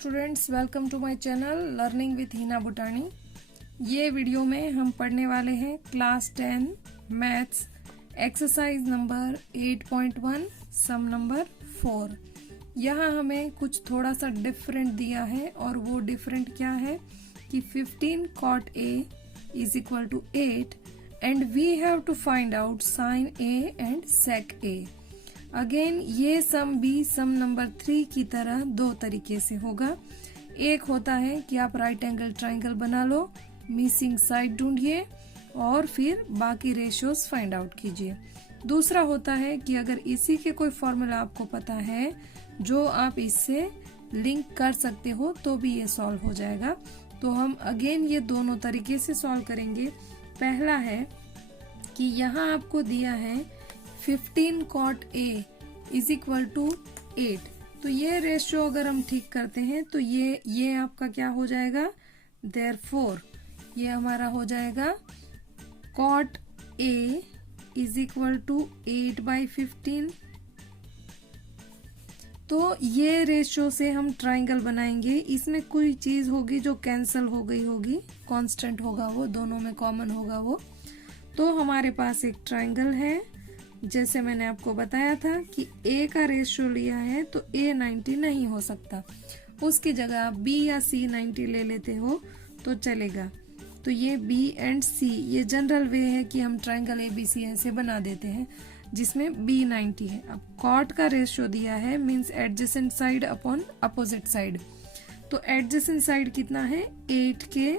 Students, welcome to my channel learning with Hina Butani. ये video में हम पढ़ने वाले हैं class 10 maths exercise number 8.1 sum number 4। यहाँ हमें कुछ थोड़ा सा डिफरेंट दिया है और वो डिफरेंट क्या है कि 15 cot A is equal to 8 and we have to find out sin A and sec A। Again ये सम भी सम नंबर 3 की तरह दो तरीके से होगा। एक होता है कि आप राइट एंगल ट्राइंगल बना लो, मिसिंग साइड ढूंढिए और फिर बाकी रेशियोज फाइंड आउट कीजिए। दूसरा होता है कि अगर इसी के कोई फॉर्मूला आपको पता है जो आप इससे लिंक कर सकते हो तो भी ये सॉल्व हो जाएगा। तो हम अगेन ये दोनों तरीके से सॉल्व करेंगे। पहला है कि यहाँ आपको दिया है 15 cot A is equal to 8। तो ये रेशियो अगर हम ठीक करते हैं तो ये आपका क्या हो जाएगा, देयरफॉर ये हमारा हो जाएगा cot A is equal to 8/15। तो ये रेशियो से हम ट्राइंगल बनाएंगे। इसमें कोई चीज होगी जो कैंसल हो गई होगी, कांस्टेंट होगा वो, दोनों में कॉमन होगा वो। तो हमारे पास एक ट्राइंगल है। जैसे मैंने आपको बताया था कि A का रेशियो लिया है तो A 90 नहीं हो सकता, उसकी जगह आप B या C 90 ले लेते हो तो चलेगा। तो ये B एंड C ये जनरल वे है कि हम ट्राइंगल ABC ऐसे बना देते हैं जिसमें B 90 है। अब cot का रेशियो दिया है means adjacent side upon opposite side. तो एडजेसेंट साइड कितना है 8 के,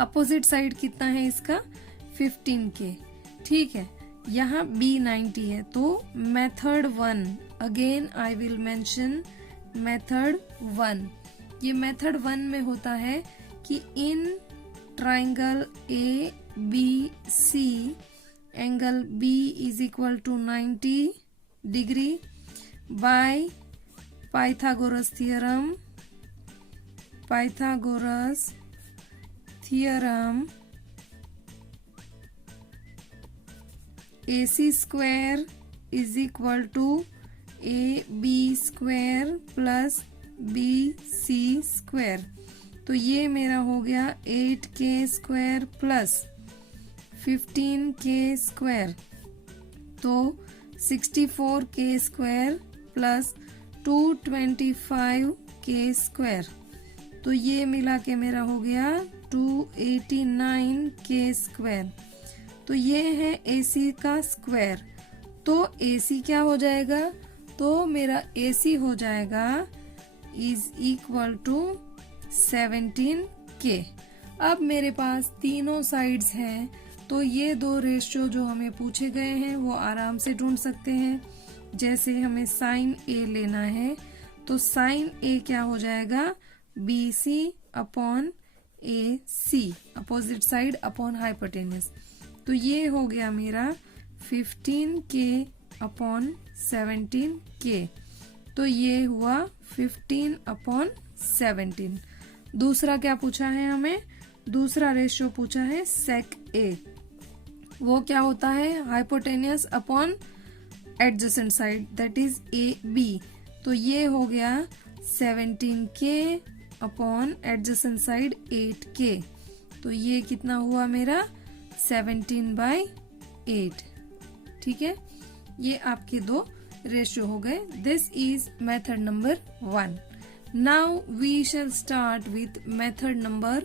अपोजिट साइड कितना है इसका 15 के। ठीक है, यहाँ B 90 है तो method 1, again I will mention method 1। ये मेथड 1 में होता है कि in triangle ABC angle B is equal to 90 degree by Pythagoras theorem AC square is equal to AB square plus BC square. तो ये मेरा हो गया 8K square plus 15K square, तो 64K square plus 225K square. तो ये मिला के मेरा हो गया 289K स्क्वायर। तो ये है AC का स्क्वायर। तो AC क्या हो जाएगा, तो मेरा AC हो जाएगा इज इक्वल टू 17K। अब मेरे पास तीनों साइड्स हैं तो ये दो रेशियो जो हमें पूछे गए हैं वो आराम से ढूंढ सकते हैं। जैसे हमें साइन A लेना है तो साइन A क्या हो जाएगा BC upon AC, opposite side upon hypotenuse. तो ये हो गया मेरा 15K अपॉन 17K। तो ये हुआ 15 अपॉन 17। दूसरा क्या पूछा है हमें, दूसरा रेशियो पूछा है सेक A। वो क्या होता है hypotenuse upon adjacent side, that is AB। तो ये हो गया 17K upon adjacent side 8K। तो ये कितना हुआ मेरा 17/8। ठीक है, ये आपके दो रेशियो हो गए। This is method number 1। Now we shall start with method number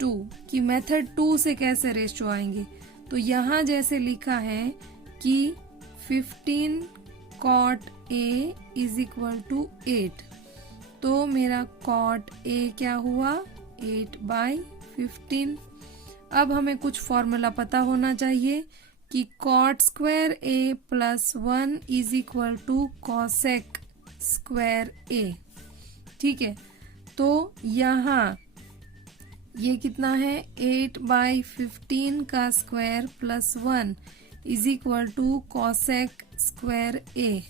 2 कि मेथड 2 से कैसे रेशियो आएंगे। तो यहाँ जैसे लिखा है कि 15 cot A is equal to 8, तो मेरा cot A क्या हुआ 8/15। अब हमें कुछ फॉर्मूला पता होना चाहिए कि cot square A plus 1 is equal to cosec square A। ठीक है, तो यहाँ ये कितना है 8/15 का square plus 1 is equal to cosec square A।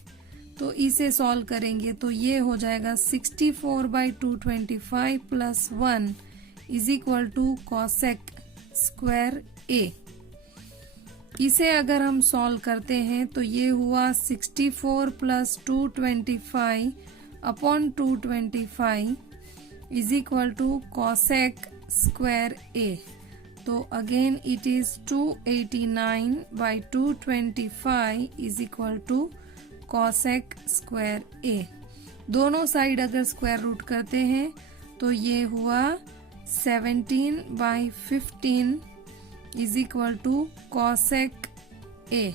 तो इसे सॉल्व करेंगे तो ये हो जाएगा 64/225 plus 1 is equal to cosec square A। इसे अगर हम सॉल्व करते हैं तो ये हुआ 64 plus 225 upon 225 is equal to cosec square A. तो again it is 289 by 225 is equal to cosec square A. दोनों साइड अगर स्क्वायर रूट करते हैं तो ये हुआ 17 by 15 is equal to cosec A.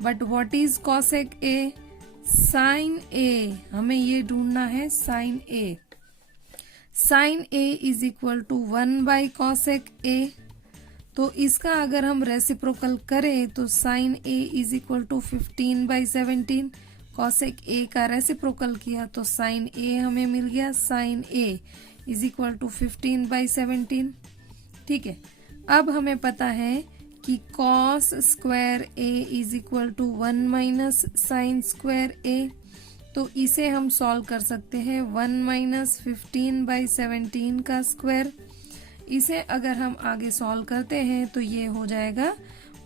But what is cosec A? Sine A. हमें ये ढूंढना है sine A. Sine A is equal to 1 by cosec A. तो इसका अगर हम रेसिप्रोकल करें तो sine A is equal to 15 by 17। Cosec A का रेसिप्रोकल किया तो साइन ए हमें मिल गया। Sine A is equal to 15 by 17। ठीक है, अब हमें पता है कि cos square A is equal to 1 minus sine square A. तो इसे हम सॉल्व कर सकते हैं 1 माइनस 15 बाई 17 का स्क्वायर। इसे अगर हम आगे सॉल्व करते हैं तो ये हो जाएगा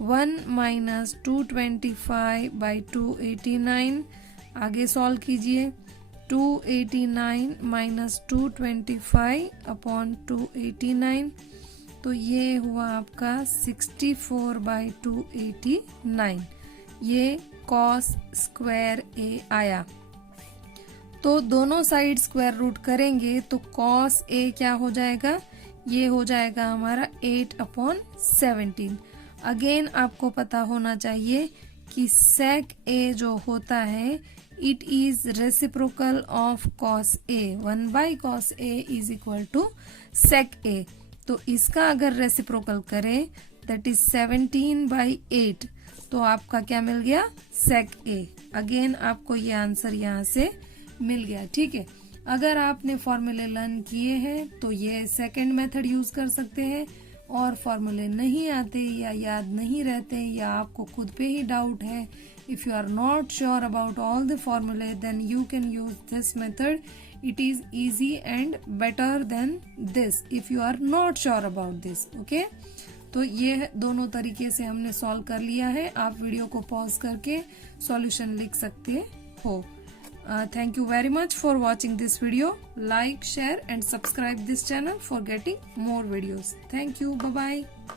1 माइनस 225 बाई 289। आगे सॉल्व कीजिए, 289 माइनस 225 अपॉन 289, तो ये हुआ आपका 64 बाई 289। ये कॉस स्क्वायर ए आया। तो दोनों साइड स्क्वायर रूट करेंगे तो कॉस ए क्या हो जाएगा? ये हो जाएगा हमारा 8 अपॉन 17। अगेन आपको पता होना चाहिए कि सेक ए जो होता है it is reciprocal of cos A. 1 by cos A is equal to sec A. तो इसका अगर रेसिप्रोकल करें दैट इज 17 बाई 8, तो आपका क्या मिल गया? सेक ए। अगेन आपको ये आंसर यहाँ से मिल गया। ठीक है, अगर आपने फॉर्मूले लर्न किए हैं तो ये सेकंड मेथड यूज कर सकते हैं, और फॉर्मूले नहीं आते या याद नहीं रहते या आपको खुद पे ही डाउट है, if you are not sure about all the फॉर्मूले then you can use this method. It is easy and better than this if you are not sure about this. Okay, तो ये दोनों तरीके से हमने सॉल्व कर लिया है। आप वीडियो को पॉज करके सॉल्यूशन लिख सकते हो। Thank you very much for watching this video. Like, share and subscribe this channel for getting more videos. Thank you. Bye bye.